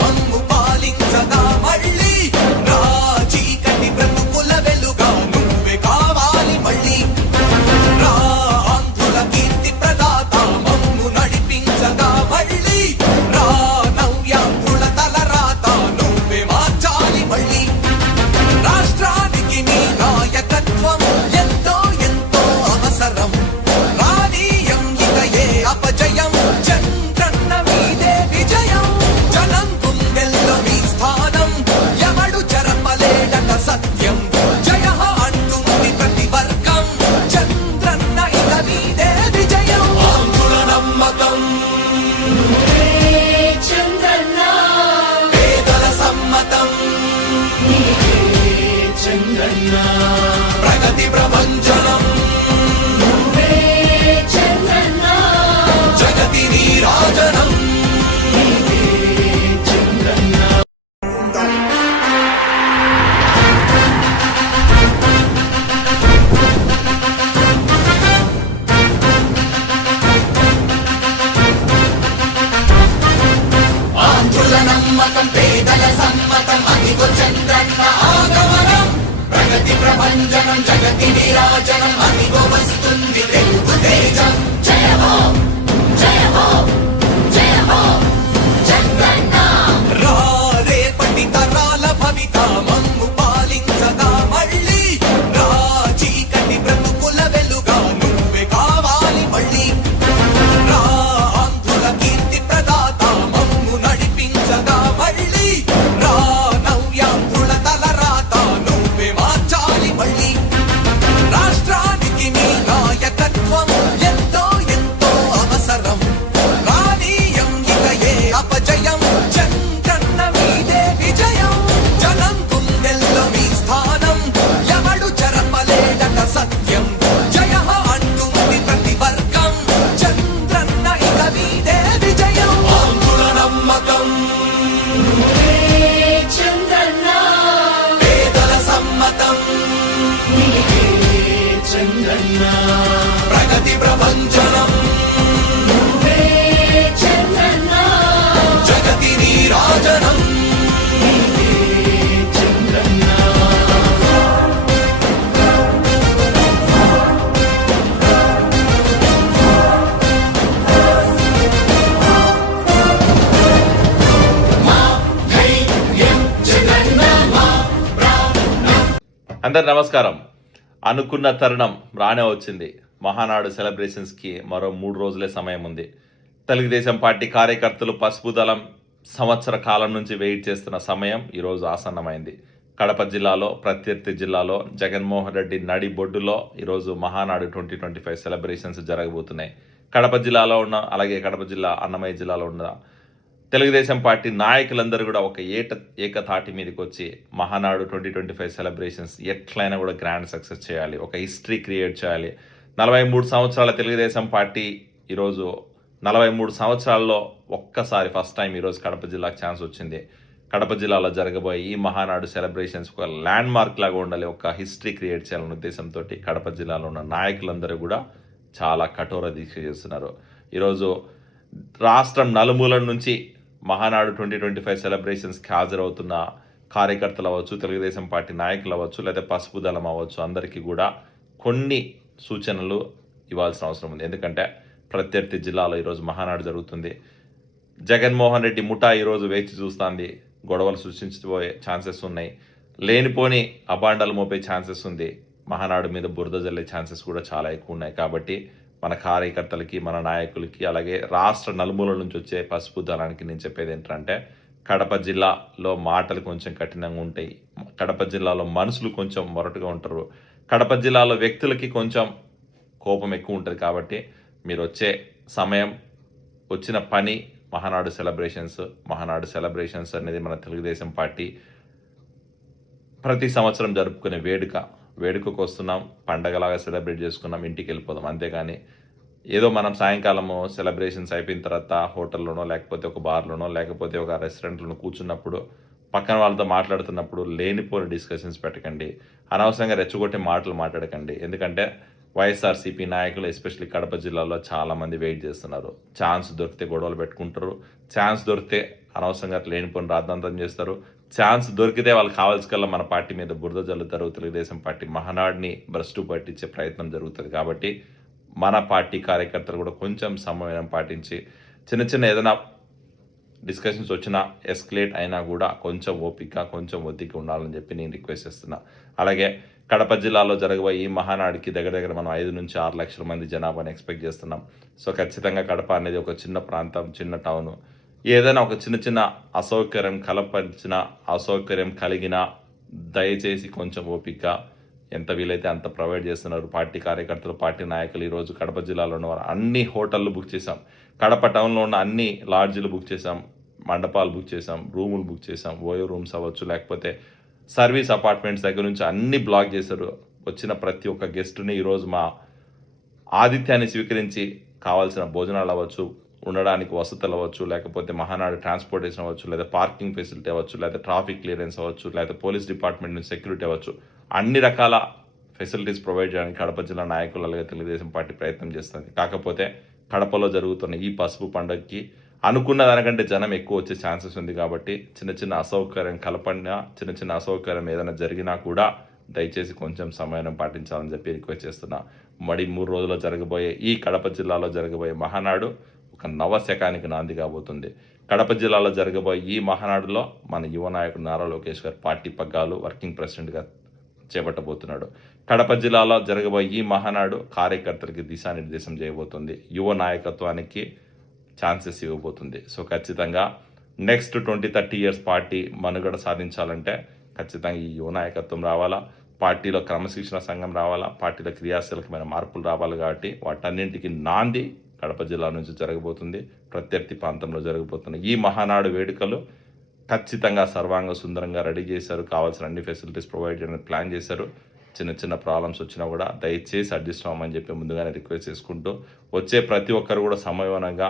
మమ్ము పాలించగా మళ్ళీ రా చీకటి బ్రతుకుల వెలుగా నువ్వే కావాలి మళ్ళీ రా ఆంధ్రుల కీర్తి ప్రదాత మమ్ము నడిపించగా మళ్ళీ రా నవ్యాంధ్రుల తలరాత నువ్వే మార్చాలి మళ్ళీ రాష్ట్రానికి నీ నాయకత్వం ఎంతో ఎంతో అవసరం రానీయం ఇక ఏ అపజయం చంద్రన్న మీదే విజయం జనం గుండెల్లో మీ స్థానం ఎవడు చెరపలేడట సత్యం జయ అంటుంది ప్రతి వర్గం చంద్రన్న ఇక మీదే విజయం ఆంధ్రుల నమ్మకం చంద్రన్న పేదల సమ్మతం చంద్రన్న ప్రగతి ప్రభంజనం చంద్రన్న జగతి నీరాజనం చంద్రన్న ఆంధ్రుల నమ్మకం పేదల సమ్మతం అదిగో చంద్రన్న ఆగమనం ప్రగతి ప్రభంజనం జగతి నీరాజనం అదిగో వస్తుంది తెలుగు తేజం జయ హో జయ హో జయ హో చంద్రన్న రా రేపటి తరాల భవిత మమ్ము పాలించగా మళ్ళీ రా చీకటి బ్రతుకుల వెలుగా నువ్వే కావాలి మళ్ళీ రా ఆంధ్రుల కీర్తి ప్రదాత మమ్ము నడిపించగా మళ్ళీ రా నవ్యాంధ్రుల తలరాత నువ్వే మార్చాలి మళ్ళీ రాష్ట్రానికి నీ నాయకత్వం ఎంతో ఎంతో అవసరం రానీయం ఇక ఏ అపజయం చంద్రన్న మీదే విజయం జనం గుండెల్లో మీ స్థానం ఎవడు చెరపలేడట సత్యం జయ అంటుంది ప్రతి వర్గం చంద్రన్న ఇక మీదే విజయం ఆంధ్రుల నమ్మకం చంద్రన్న పేదల సమ్మతం చంద్రన్న ప్రగతి ప్రభంజనం చంద్రన్న జగతి నీరాజనం చంద్రన్న అందరు నమస్కారం. అనుకున్న తరుణం రానే వచ్చింది. మహానాడు సెలబ్రేషన్స్కి మరో 3 రోజులే సమయం ఉంది. తెలుగుదేశం పార్టీ కార్యకర్తలు పసుపు దళం సంవత్సర కాలం నుంచి వెయిట్ చేస్తున్న సమయం ఈరోజు ఆసన్నమైంది. కడప జిల్లాలో ప్రత్యర్థి జిల్లాలో జగన్మోహన్ రెడ్డి నడి బొడ్డులో ఈరోజు మహానాడు 2025 సెలబ్రేషన్స్ జరగబోతున్నాయి. కడప జిల్లాలో ఉన్న అలాగే కడప జిల్లా అన్నమయ్య జిల్లాలో ఉన్న తెలుగుదేశం పార్టీ నాయకులందరూ కూడా ఒక ఏకతాటి మీదకి వచ్చి మహానాడు 2025 సెలబ్రేషన్స్ ఎట్లయినా కూడా గ్రాండ్ సక్సెస్ చేయాలి, ఒక హిస్టరీ క్రియేట్ చేయాలి. 43 సంవత్సరాల తెలుగుదేశం పార్టీ ఈరోజు 43 సంవత్సరాల్లో ఒక్కసారి ఫస్ట్ టైం ఈరోజు కడప జిల్లాకు ఛాన్స్ వచ్చింది. కడప జిల్లాలో జరగబోయే ఈ మహానాడు సెలబ్రేషన్స్ ఒక ల్యాండ్ మార్క్ లాగా ఉండాలి, ఒక హిస్టరీ క్రియేట్ చేయాలనే ఉద్దేశంతో కడప జిల్లాలో ఉన్న నాయకులందరూ కూడా చాలా కఠోర దీక్ష చేస్తున్నారు. ఈరోజు రాష్ట్రం నలుమూలల నుంచి మహానాడు 2025 సెలబ్రేషన్స్కి హాజరవుతున్న కార్యకర్తలు అవ్వచ్చు, తెలుగుదేశం పార్టీ నాయకులు అవ్వచ్చు, లేదా పసుపు దళం అవ్వచ్చు, అందరికీ కూడా కొన్ని సూచనలు ఇవ్వాల్సిన అవసరం ఉంది. ఎందుకంటే ప్రత్యర్థి జిల్లాలో ఈరోజు మహానాడు జరుగుతుంది. జగన్మోహన్ రెడ్డి ముఠా ఈరోజు వేచి చూస్తుంది. గొడవలు సృష్టించబోయే ఛాన్సెస్ ఉన్నాయి. లేనిపోని అబాండాలు మోపే ఛాన్సెస్ ఉంది. మహానాడు మీద బురద జల్లే ఛాన్సెస్ కూడా చాలా ఎక్కువ ఉన్నాయి. కాబట్టి మన కార్యకర్తలకి, మన నాయకులకి, అలాగే రాష్ట్ర నలుమూలల నుంచి వచ్చే పసుపు దళానికి నేను చెప్పేది ఏంటంటే, కడప జిల్లాలో మాటలు కొంచెం కఠినంగా ఉంటాయి. కడప జిల్లాలో మనుషులు కొంచెం మొరటుగా ఉంటారు. కడప జిల్లాలో వ్యక్తులకి కొంచెం కోపం ఎక్కువ ఉంటుంది. కాబట్టి మీరు వచ్చే సమయం, వచ్చిన పని మహానాడు సెలబ్రేషన్స్ అనేది మన తెలుగుదేశం పార్టీ ప్రతి సంవత్సరం జరుపుకునే వేడుకకు వస్తున్నాం, పండగలాగా సెలబ్రేట్ చేసుకున్నాం, ఇంటికి వెళ్ళిపోదాం. అంతేగాని ఏదో మనం సాయంకాలము సెలబ్రేషన్స్ అయిపోయిన తర్వాత హోటల్లోనో లేకపోతే ఒక బార్లోనో లేకపోతే ఒక రెస్టారెంట్లోనో కూర్చున్నప్పుడు పక్కన వాళ్ళతో మాట్లాడుతున్నప్పుడు లేనిపోని డిస్కషన్స్ పెట్టకండి, అనవసరంగా రెచ్చగొట్టే మాటలు మాట్లాడకండి. ఎందుకంటే వైఎస్ఆర్సీపీ నాయకులు ఎస్పెషల్లీ కడప జిల్లాలో చాలామంది వెయిట్ చేస్తున్నారు. ఛాన్స్ దొరికితే గొడవలు పెట్టుకుంటారు, ఛాన్స్ దొరికితే అనవసరంగా లేనిపోని రాద్ధాంతం చేస్తారు. ఛాన్స్ దొరికితే వాళ్ళు కావాల్సికల్లా మన పార్టీ మీద బురద జల్లుతారు. తెలుగుదేశం పార్టీ మహానాడిని భ్రష్టు పట్టించే ప్రయత్నం జరుగుతుంది. కాబట్టి మన పార్టీ కార్యకర్తలు కూడా కొంచెం సమన్వయం పాటించి చిన్న ఏదైనా డిస్కషన్స్ వచ్చినా ఎస్కలేట్ అయినా కూడా కొంచెం ఓపిక కొంచెం ఒత్తికి ఉండాలని చెప్పి నేను రిక్వెస్ట్ చేస్తున్నా. అలాగే కడప జిల్లాలో జరగబోయే ఈ మహానాడికి దగ్గర మనం 5 నుంచి 6 లక్షల మంది జనాభాని ఎక్స్పెక్ట్ చేస్తున్నాం. సో ఖచ్చితంగా కడప అనేది ఒక చిన్న ప్రాంతం, చిన్న టౌను. ఏదైనా ఒక చిన్న అసౌకర్యం కలిగినా దయచేసి కొంచెం ఓపిక, ఎంత వీలైతే అంత ప్రొవైడ్ చేస్తున్నారు పార్టీ కార్యకర్తలు, పార్టీ నాయకులు. ఈరోజు కడప జిల్లాలో ఉన్న అన్ని హోటళ్ళు బుక్ చేశాం, కడప టౌన్లో ఉన్న అన్ని లాడ్జీలు బుక్ చేశాం, మండపాలు బుక్ చేశాం, రూములు బుక్ చేశాం. ఓయో రూమ్స్ అవ్వచ్చు, లేకపోతే సర్వీస్ అపార్ట్మెంట్స్ దగ్గర నుంచి అన్ని బ్లాక్ చేశారు. వచ్చిన ప్రతి ఒక్క గెస్ట్ని ఈరోజు మా ఆతిథ్యాన్ని స్వీకరించి కావాల్సిన భోజనాలు అవ్వచ్చు, ఉండడానికి వసతులు అవ్వచ్చు, లేకపోతే మహానాడు ట్రాన్స్పోర్టేషన్ అవ్వచ్చు, లేదా పార్కింగ్ ఫెసిలిటీ అవ్వచ్చు, లేదా ట్రాఫిక్ క్లియరెన్స్ అవ్వచ్చు, లేదా పోలీస్ డిపార్ట్మెంట్ నుంచి సెక్యూరిటీ అవ్వచ్చు, అన్ని రకాల ఫెసిలిటీస్ ప్రొవైడ్ చేయడానికి కడప జిల్లా నాయకులు అలాగే తెలుగుదేశం పార్టీ ప్రయత్నం చేస్తుంది. కాకపోతే కడపలో జరుగుతున్న ఈ పసుపు పండుగకి అనుకున్న దానికంటే జనం ఎక్కువ వచ్చే ఛాన్సెస్ ఉంది. కాబట్టి చిన్న అసౌకర్యం కలపడినా, చిన్న అసౌకర్యం ఏదైనా జరిగినా కూడా దయచేసి కొంచెం సమయం పాటించాలని చెప్పి రిక్వెస్ట్ చేస్తున్నా. 3 రోజుల్లో జరగబోయే ఈ కడప జిల్లాలో జరగబోయే మహానాడు ఒక నవశకానికి నాంది కాబోతుంది. కడప జిల్లాలో జరగబోయే ఈ మహానాడులో మన యువ నాయకుడు నారా లోకేష్ గారు పార్టీ పగ్గాలు వర్కింగ్ ప్రెసిడెంట్గా చేపట్టబోతున్నాడు. కడప జిల్లాలో జరగబోయే ఈ మహానాడు కార్యకర్తలకి దిశానిర్దేశం చేయబోతుంది, యువ నాయకత్వానికి ఛాన్సెస్ ఇవ్వబోతుంది. సో ఖచ్చితంగా నెక్స్ట్ 20-30 ఇయర్స్ పార్టీ మనుగడ సాధించాలంటే ఖచ్చితంగా ఈ యువ నాయకత్వం రావాలా, పార్టీలో క్రమశిక్షణ సంఘం రావాలా, పార్టీలో క్రియాశీలకమైన మార్పులు రావాలి. కాబట్టి వాటన్నింటికి నాంది కడప జిల్లా నుంచి జరగబోతుంది. ప్రత్యర్థి ప్రాంతంలో జరగబోతున్న ఈ మహానాడు వేడుకలు ఖచ్చితంగా సర్వాంగ సుందరంగా రెడీ చేశారు. కావాల్సిన అన్ని ఫెసిలిటీస్ ప్రొవైడ్ చేయడానికి ప్లాన్ చేశారు. చిన్న ప్రాబ్లమ్స్ వచ్చినా కూడా దయచేసి అడ్జస్ట్ అవ్వమని చెప్పి ముందుగానే రిక్వెస్ట్ చేసుకుంటూ, వచ్చే ప్రతి ఒక్కరు కూడా సమయవనంగా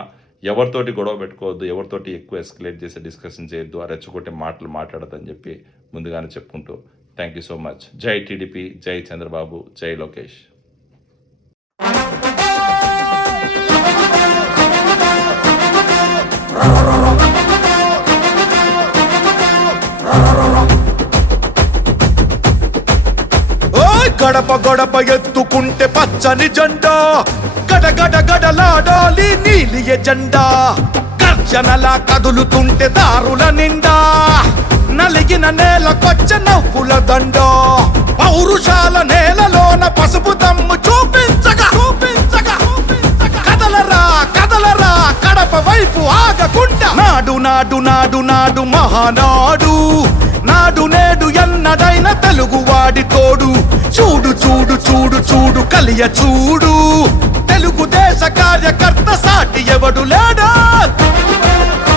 ఎవరితోటి గొడవ పెట్టుకోవద్దు, ఎవరితోటి ఎక్కువ ఎస్కలేట్ చేసి డిస్కషన్ చేయొద్దు, రెచ్చగొట్టే మాటలు మాట్లాడద్దని చెప్పి ముందుగానే చెప్పుకుంటూ థ్యాంక్ యూ సో మచ్. జై టీడీపీ, జై చంద్రబాబు, జై లోకేష్. గడప గడప ఎత్తుకుంటే పచ్చని జెండా, గడగడలాడాలి నీలి ఎజెండా. గర్జనలా కదులుతుంటే దారుల నిండా, నలిగిన నేలకొచ్చ నవ్వుల దండ. పౌరుషాల నేలలోన పసుపు దమ్ము చూపించగా కదలరా కడప వైపు ఆగకుండా. నాడు మహానాడు, నాడు నేడు ఎన్నడైన తెలుగువాడి తోడు. చూడు కలియ చూడు, తెలుగుదేశ కార్యకర్త సాటి ఎవడు లేడా.